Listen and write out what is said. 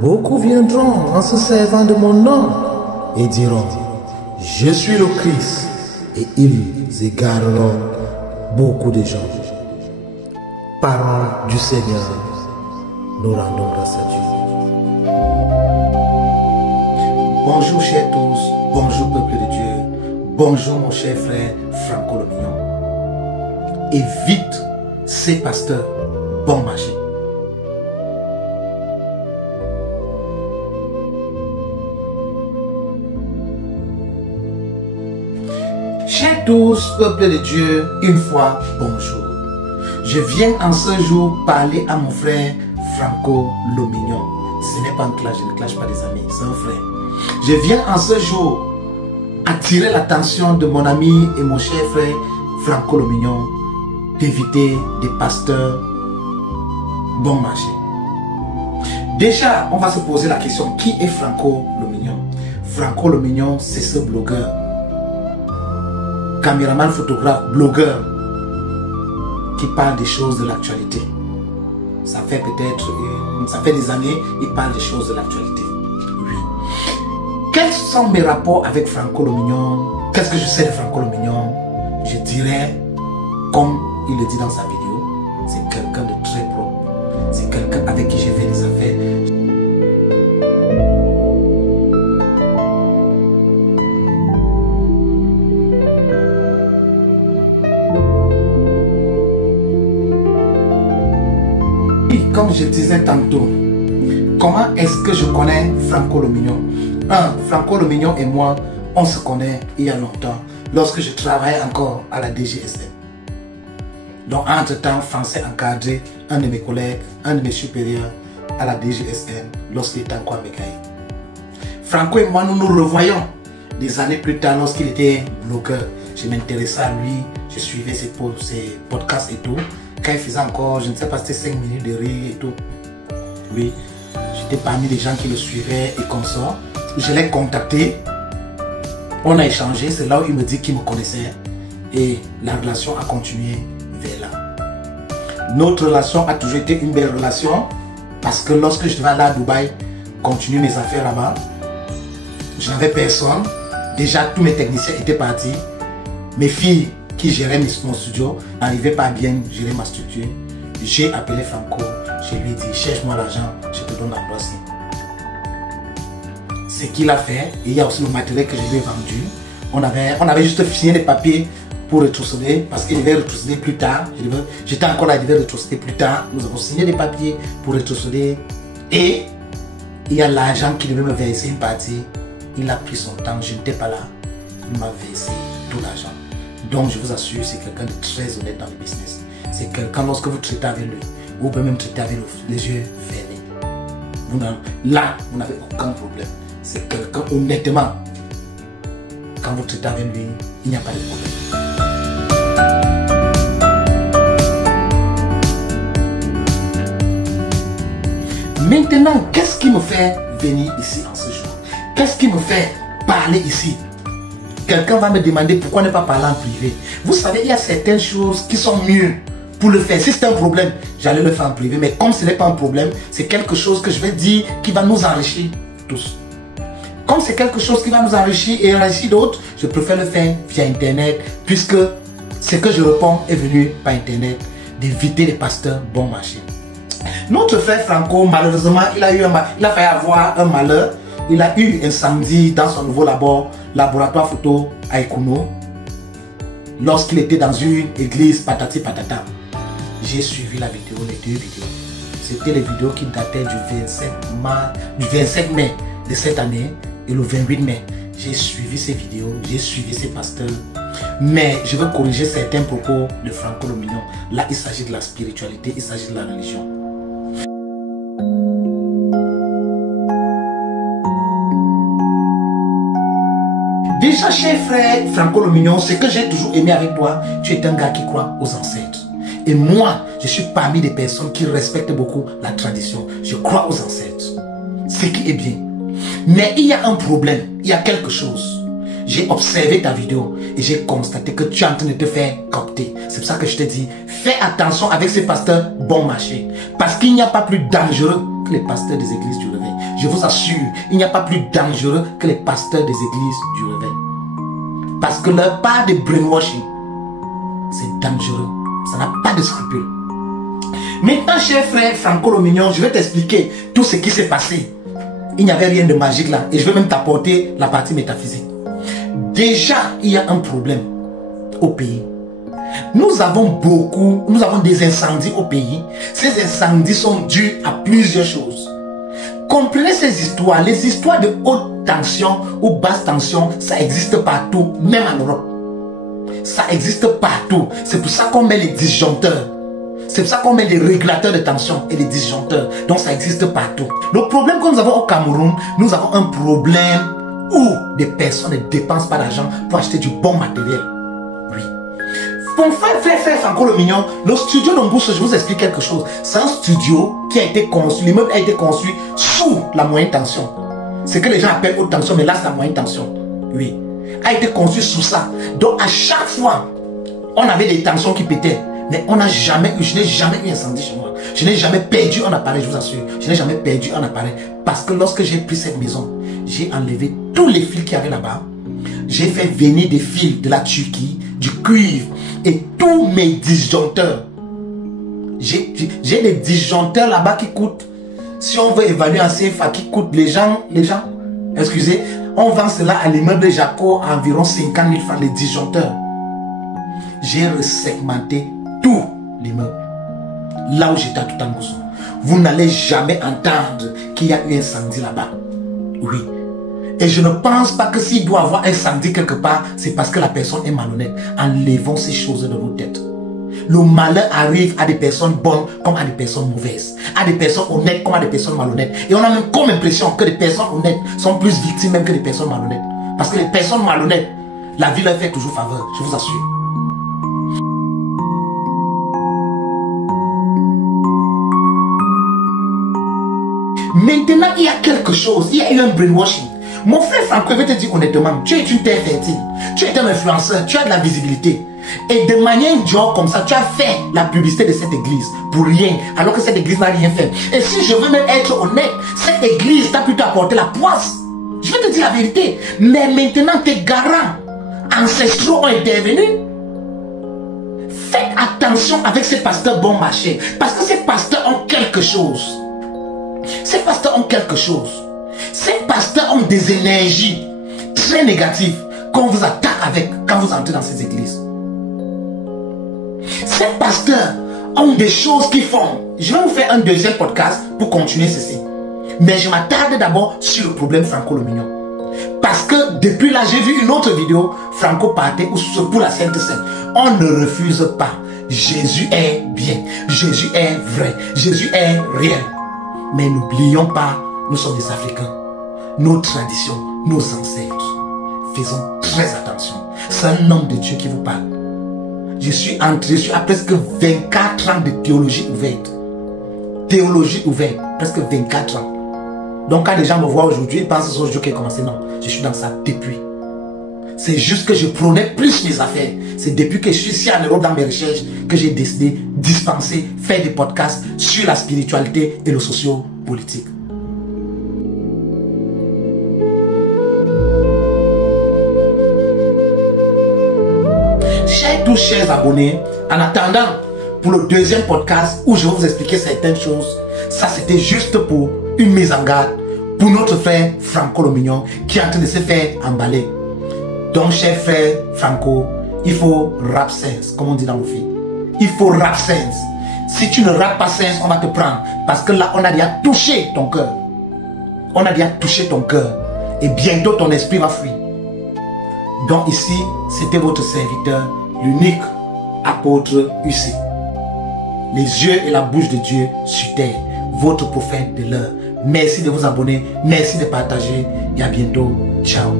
Beaucoup viendront en se servant de mon nom et diront, je suis le Christ, et ils égareront beaucoup de gens. Parole du Seigneur, nous rendons grâce à Dieu. Bonjour chers tous, bonjour peuple de Dieu, bonjour mon cher frère Franco le Mignon. Évite ces pasteurs bon marché. Chers tous, peuple de Dieu, une fois bonjour. Je viens en ce jour parler à mon frère Franco le Mignon. Ce n'est pas un clash, je ne clash pas des amis, c'est un frère. Je viens en ce jour attirer l'attention de mon ami et mon cher frère Franco le Mignon d'éviter des pasteurs bon marché. Déjà, on va se poser la question, qui est Franco le Mignon? Franco le Mignon, c'est ce blogueur, caméraman, photographe, blogueur qui parle des choses de l'actualité. Ça fait des années, il parle des choses de l'actualité. Oui. Quels sont mes rapports avec Franco le Mignon? Qu'est-ce que je sais de Franco le Mignon? Je dirais, comme il le dit dans sa vidéo, c'est quelqu'un de très propre. C'est quelqu'un avec qui j'ai fait des affaires. Comme je disais tantôt, comment est-ce que je connais Franco le Mignon? Franco le Mignon et moi, on se connaît il y a longtemps, lorsque je travaillais encore à la DGSN. Donc, entre-temps, Français encadré, un de mes collègues, un de mes supérieurs à la DGSN, lorsqu'il était encore à Mekaï. Franco et moi, nous nous revoyons des années plus tard, lorsqu'il était blogueur. Je m'intéressais à lui, je suivais ses podcasts et tout. Quand il faisait encore, je ne sais pas, c'était 5 minutes de rire et tout. Oui, j'étais parmi les gens qui le suivaient et comme ça. Je l'ai contacté, on a échangé, c'est là où il me dit qu'il me connaissait. Et la relation a continué vers là. Notre relation a toujours été une belle relation parce que lorsque je devais aller à Dubaï, continuer mes affaires là-bas, je n'avais personne. Déjà, tous mes techniciens étaient partis. Mes filles qui gérait mon studio, n'arrivait pas à bien gérer ma structure. J'ai appelé Franco, je lui ai dit, cherche-moi l'argent, je te donne l'endroit ci. Ce qu'il a fait, et il y a aussi le matériel que je lui ai vendu. On avait juste signé les papiers pour retrousser, parce qu'il devait retrousser plus tard. J'étais encore là, il devait retrousser plus tard. Nous avons signé les papiers pour retrousser. Et il y a l'argent qui devait me verser une partie. Il a pris son temps, je n'étais pas là. Il m'a versé tout l'argent. Donc je vous assure, c'est quelqu'un de très honnête dans le business. C'est quelqu'un, lorsque vous traitez avec lui, vous pouvez même traiter avec les yeux fermés. Là, vous n'avez aucun problème. C'est quelqu'un, honnêtement, quand vous traitez avec lui, il n'y a pas de problème. Maintenant, qu'est-ce qui me fait venir ici en ce jour? Qu'est-ce qui me fait parler ici? Quelqu'un va me demander pourquoi ne pas parler en privé. Vous savez, il y a certaines choses qui sont mieux pour le faire. Si c'est un problème, j'allais le faire en privé. Mais comme ce n'est pas un problème, c'est quelque chose que je vais dire qui va nous enrichir tous. Comme c'est quelque chose qui va nous enrichir et enrichir d'autres, je préfère le faire via Internet, puisque ce que je réponds est venu par Internet, d'éviter les pasteurs bon marché. Notre frère Franco, malheureusement, il a failli avoir un malheur. Il a eu un samedi dans son nouveau laboratoire photo à Ekuno, lorsqu'il était dans une église patati patata. J'ai suivi la vidéo, les deux vidéos. C'était les vidéos qui dataient du 27 mai de cette année et le 28 mai. J'ai suivi ces vidéos, j'ai suivi ces pasteurs. Mais je veux corriger certains propos de Franco le Mignon. Là, il s'agit de la spiritualité, il s'agit de la religion. Déjà, cher frère Franco le Mignon, ce que j'ai toujours aimé avec toi, tu es un gars qui croit aux ancêtres. Et moi, je suis parmi des personnes qui respectent beaucoup la tradition. Je crois aux ancêtres. Ce qui est bien. Mais il y a un problème, il y a quelque chose. J'ai observé ta vidéo et j'ai constaté que tu es en train de te faire copter. C'est pour ça que je te dis, fais attention avec ces pasteurs bon marché. Parce qu'il n'y a pas plus dangereux que les pasteurs des églises du réveil. je vous assure, il n'y a pas plus dangereux que les pasteurs des églises du réveil. Parce que leur part de brainwashing, c'est dangereux. Ça n'a pas de scrupules. Maintenant, cher frère Franco Lomignon, je vais t'expliquer tout ce qui s'est passé. Il n'y avait rien de magique là. Et je vais même t'apporter la partie métaphysique. Déjà, il y a un problème au pays. Nous avons des incendies au pays. Ces incendies sont dus à plusieurs choses. Comprenez ces histoires. Les histoires de haute tension ou basse tension, ça existe partout, même en Europe. Ça existe partout. C'est pour ça qu'on met les disjoncteurs. C'est pour ça qu'on met les régulateurs de tension et les disjoncteurs. Donc ça existe partout. Le problème que nous avons au Cameroun, nous avons un problème où des personnes ne dépensent pas d'argent pour acheter du bon matériel. Oui. Mon frère Franco Lomignon, le studio d'Ombouche, je vous explique quelque chose. C'est un studio qui a été conçu, l'immeuble a été conçu sous la moyenne tension. C'est que les gens appellent haute tension, mais là c'est la moyenne tension. Oui. A été conçu sous ça. Donc à chaque fois, on avait des tensions qui pétaient. Mais on n'a jamais eu, je n'ai jamais eu incendie chez moi. Je n'ai jamais perdu un appareil, je vous assure. Je n'ai jamais perdu un appareil. Parce que lorsque j'ai pris cette maison, j'ai enlevé tous les fils qu'il y avait là-bas. J'ai fait venir des fils de la Turquie, du cuivre et tous mes disjoncteurs. J'ai des disjoncteurs là-bas qui coûtent, si on veut évaluer en CFA, qui coûtent les gens, excusez, on vend cela à l'immeuble Jaco à environ 50 000 francs les disjoncteurs. J'ai resegmenté tout l'immeuble. Là où j'étais à Toutangoussou. Vous n'allez jamais entendre qu'il y a eu un incendie là-bas. Oui. Et je ne pense pas que s'il doit y avoir un incendie quelque part, c'est parce que la personne est malhonnête. Enlevons ces choses de nos têtes. Le malheur arrive à des personnes bonnes comme à des personnes mauvaises. À des personnes honnêtes comme à des personnes malhonnêtes. Et on a même comme impression que les personnes honnêtes sont plus victimes même que les personnes malhonnêtes. Parce que les personnes malhonnêtes, la vie leur fait toujours faveur, je vous assure. Maintenant, il y a quelque chose, il y a eu un brainwashing. Mon frère Franco, je vais te dire honnêtement, tu es une terre fertile, tu es un influenceur, tu as de la visibilité. Et de manière genre comme ça, tu as fait la publicité de cette église pour rien, alors que cette église n'a rien fait. Et si je veux même être honnête, cette église t'a plutôt apporté la poisse. Je vais te dire la vérité. Mais maintenant, tes garants ancestraux ont intervenu. Faites attention avec ces pasteurs bon marché. Parce que ces pasteurs ont quelque chose. Ces pasteurs ont quelque chose. Ces pasteurs ont des énergies très négatives qu'on vous attaque avec quand vous entrez dans ces églises. Ces pasteurs ont des choses qu'ils font. Je vais vous faire un deuxième podcast pour continuer ceci. Mais je m'attarde d'abord sur le problème Franco Lomignon. Parce que depuis là, j'ai vu une autre vidéo, Franco partait pour la Sainte Seine. On ne refuse pas. Jésus est bien. Jésus est vrai. Jésus est réel. Mais n'oublions pas, nous sommes des Africains. Nos traditions, nos ancêtres. Faisons très attention. C'est un homme de Dieu qui vous parle. Je suis à presque 24 ans de théologie ouverte. Théologie ouverte, presque 24 ans. Donc quand les gens me voient aujourd'hui, ils pensent que c'est aujourd'hui qui a commencé. Non, je suis dans ça depuis. C'est juste que je prônais plus mes affaires. C'est depuis que je suis ici en Europe dans mes recherches que j'ai décidé de dispenser, faire des podcasts sur la spiritualité et le socio-politique. Chers abonnés, en attendant pour le deuxième podcast où je vais vous expliquer certaines choses, ça c'était juste pour une mise en garde pour notre frère Franco Lomignon qui est en train de se faire emballer. Donc cher frère Franco, il faut rap sense, comme on dit dans le film. Il faut rap sense. Si tu ne rap pas sense, on va te prendre. Parce que là, on a déjà touché ton cœur. On a déjà touché ton cœur. Et bientôt, ton esprit va fuir. Donc ici, c'était votre serviteur, l'unique apôtre UC. Les yeux et la bouche de Dieu sur terre. Votre prophète de l'heure. Merci de vous abonner. Merci de partager. Et à bientôt. Ciao.